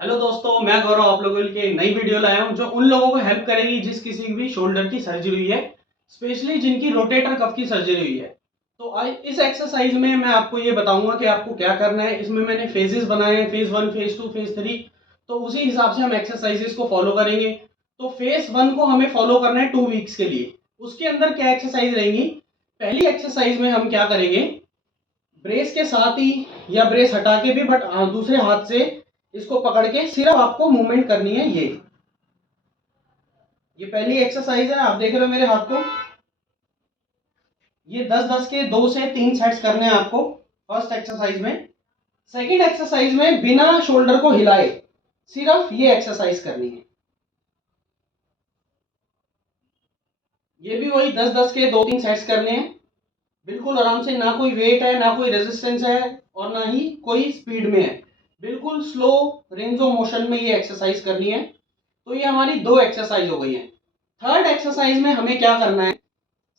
Hello दोस्तों, मैं गौरव आप लोगों के लिए नई वीडियो लाया हूं जो उन लोगों को हेल्प करेगी जिस किसी भी शोल्डर की सर्जरी हुई है, स्पेशली जिनकी रोटेटर कफ की सर्जरी हुई है। तो आज इस एक्सरसाइज में मैं आपको ये बताऊंगा कि आपको क्या करना है। इसमें मैंने फेजेस बनाए हैं, फेज 1, फेज 2, फेज 3। तो उसी हिसाब से हम एक्सरसाइजेस को फॉलो करेंगे। तो फेज 1 को हमें फॉलो करना है 2 वीक्स के लिए। उसके अंदर क्या एक्सरसाइज रहेंगी? पहली एक्सरसाइज में हम क्या करेंगे, ब्रेस के साथ ही या ब्रेस हटा के भी, बट दूसरे हाथ से इसको पकड़ के सिर्फ आपको मूवमेंट करनी है। ये पहली एक्सरसाइज है, आप देख रहे हो मेरे हाथ को। ये 10-10 के 2 से 3 सेट्स करने हैं आपको फर्स्ट एक्सरसाइज में। सेकंड एक्सरसाइज में बिना शोल्डर को हिलाए सिर्फ ये एक्सरसाइज करनी है। ये भी वही 10-10 के 2-3 सेट्स करने हैं, बिल्कुल आराम से। ना कोई वेट है, ना कोई रेजिस्टेंस है, और ना ही कोई स्पीड में है। बिल्कुल स्लो रेंज ऑफ मोशन में ये एक्सरसाइज करनी है। तो ये हमारी 2 एक्सरसाइज हो गई है। थर्ड एक्सरसाइज में हमें क्या करना है,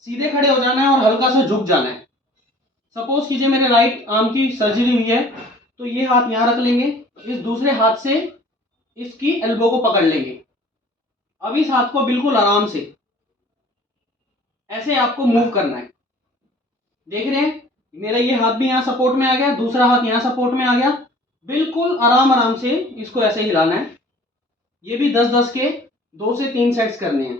सीधे खड़े हो जाना है और हल्का सा झुक जाना है। सपोज कीजिए मेरे राइट आर्म की सर्जरी हुई है, तो ये हाथ यहां रख लेंगे, इस दूसरे हाथ से इसकी एल्बो को पकड़ लेंगे। अब इस हाथ को बिल्कुल आराम से ऐसे आपको मूव करना है। देख रहे हैं, मेरा ये हाथ भी यहां सपोर्ट में आ गया, दूसरा हाथ यहां सपोर्ट में आ गया। बिल्कुल आराम आराम से इसको ऐसे हिलाना है। ये भी 10-10 के 2 से 3 सेट्स करने हैं।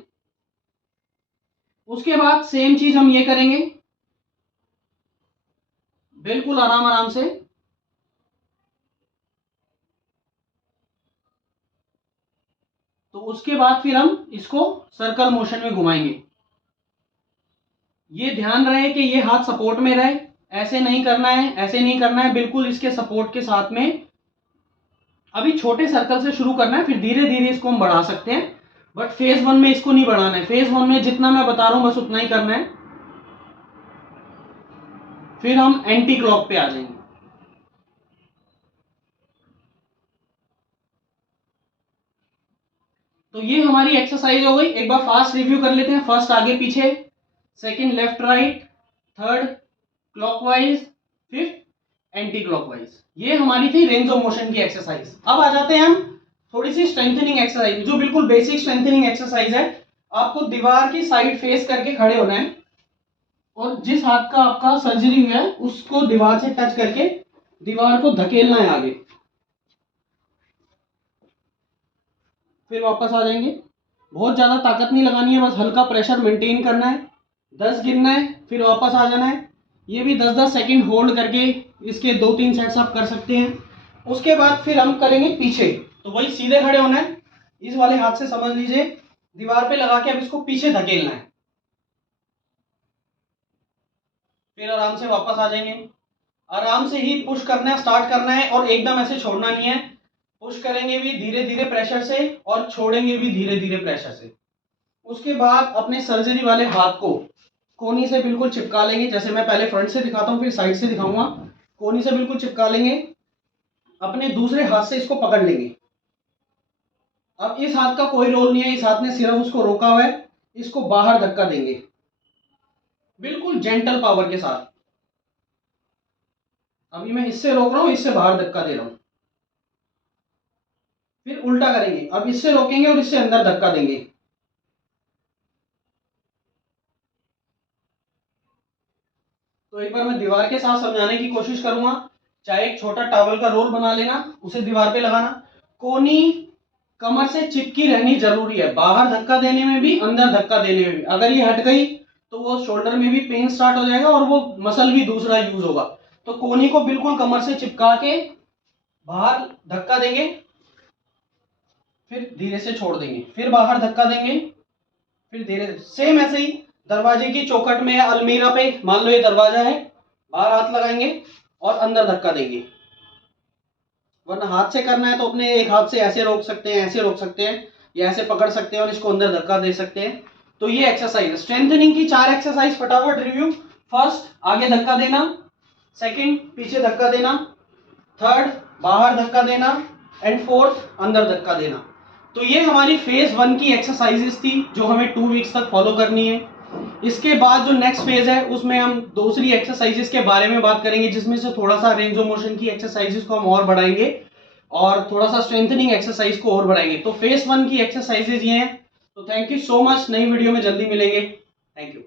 उसके बाद सेम चीज हम ये करेंगे, बिल्कुल आराम आराम से। तो उसके बाद फिर हम इसको सर्कल मोशन में घुमाएंगे। ये ध्यान रहे कि ये हाथ सपोर्ट में रहे, ऐसे नहीं करना है, ऐसे नहीं करना है, बिल्कुल इसके सपोर्ट के साथ में। अभी छोटे सर्कल से शुरू करना है, फिर धीरे धीरे इसको हम बढ़ा सकते हैं, बट फेज 1 में इसको नहीं बढ़ाना है। फेज 1 में जितना मैं बता रहा हूं बस उतना ही करना है। फिर हम एंटी क्लॉक पे आ जाएंगे। तो ये हमारी एक्सरसाइज हो गई। एक बार फास्ट रिव्यू कर लेते हैं। फर्स्ट आगे पीछे, second left right, third clockwise, fifth anti clockwise. ये हमारी थी रेंज ऑफ मोशन की एक्सरसाइज। अब आ जाते हैं हम थोड़ी सी स्ट्रेंथनिंग एक्सरसाइज, जो बिल्कुल बेसिक स्ट्रेंथनिंग एक्सरसाइज है। आपको दीवार की साइड फेस करके खड़े होना है, और जिस हाथ का आपका सर्जरी हुआ है उसको दीवार से टच करके दीवार को धकेलना है आगे। फिर वापस आ जाएंगे। बहुत ज्यादा ताकत नहीं लगानी है, बस हल्का प्रेशर मेंटेन करना है। 10 गिनना है, फिर वापस आ जाना है। ये भी 10-10 सेकंड होल्ड करके इसके 2-3 सेट्स आप कर सकते हैं। उसके बाद फिर हम करेंगे पीछे। तो वही सीधे खड़े होना है, इस वाले हाथ से समझ लीजिए दीवार पे लगा के अब इसको पीछे धकेलना है। फिर आराम से वापस आ जाएंगे। आराम से ही पुश करना है, स्टार्ट करना है, और एकदम ऐसे छोड़ना नहीं है। पुश करेंगे भी धीरे धीरे प्रेशर से, और छोड़ेंगे भी धीरे धीरे प्रेशर से। उसके बाद अपने सर्जरी वाले हाथ को कोनी से बिल्कुल चिपका लेंगे। जैसे मैं पहले फ्रंट से दिखाता हूँ, फिर साइड से दिखाऊंगा। कोनी से बिल्कुल चिपका लेंगे, अपने दूसरे हाथ से इसको पकड़ लेंगे। अब इस हाथ का कोई रोल नहीं है, इस हाथ ने सिर्फ उसको रोका हुआ है। इसको बाहर धक्का देंगे, बिल्कुल जेंटल पावर के साथ। अभी मैं इससे रोक रहा हूं, इससे बाहर धक्का दे रहा हूं। फिर उल्टा करेंगे, अब इससे रोकेंगे और इससे अंदर धक्का देंगे। तो एक बार मैं दीवार के साथ समझाने की कोशिश करूंगा। चाहे एक छोटा टॉवल का रोल बना लेना, उसे दीवार पे लगाना। कोनी कमर से चिपकी रहनी जरूरी है, बाहर धक्का देने में भी, अंदर धक्का देने में भी। अगर ये हट गई तो वो शोल्डर में भी पेन स्टार्ट हो जाएगा, और वो मसल भी दूसरा यूज होगा। तो कोनी को बिल्कुल कमर से चिपका के बाहर धक्का देंगे, फिर धीरे से छोड़ देंगे, फिर बाहर धक्का देंगे, फिर धीरे। सेम ऐसे ही दरवाजे की चौखट में या अलमीरा पे, मान लो ये दरवाजा है, बाहर हाथ लगाएंगे और अंदर धक्का देंगे। वरना हाथ से करना है तो अपने एक हाथ से ऐसे रोक सकते हैं, ऐसे रोक सकते हैं, या ऐसे पकड़ सकते हैं और इसको अंदर धक्का दे सकते हैं। तो ये एक्सरसाइज स्ट्रेंथनिंग की 4 एक्सरसाइज फटाफट रिव्यू। फर्स्ट आगे धक्का देना, सेकंड पीछे धक्का देना, थर्ड बाहर धक्का देना, एंड फोर्थ अंदर धक्का देना। तो ये हमारी फेज 1 की एक्सरसाइजेस थी जो हमें 2 वीक्स तक फॉलो करनी है। इसके बाद जो नेक्स्ट फेज है उसमें हम दूसरी एक्सरसाइजेस के बारे में बात करेंगे, जिसमें से थोड़ा सा रेंज ऑफ मोशन की एक्सरसाइजेस को हम और बढ़ाएंगे। और थोड़ा सा स्ट्रेंथनिंग एक्सरसाइज को और बढ़ाएंगे। तो फेस 1 की एक्सरसाइजेज ये हैं। तो थैंक यू सो मच, नई वीडियो में जल्दी मिलेंगे। Thank you.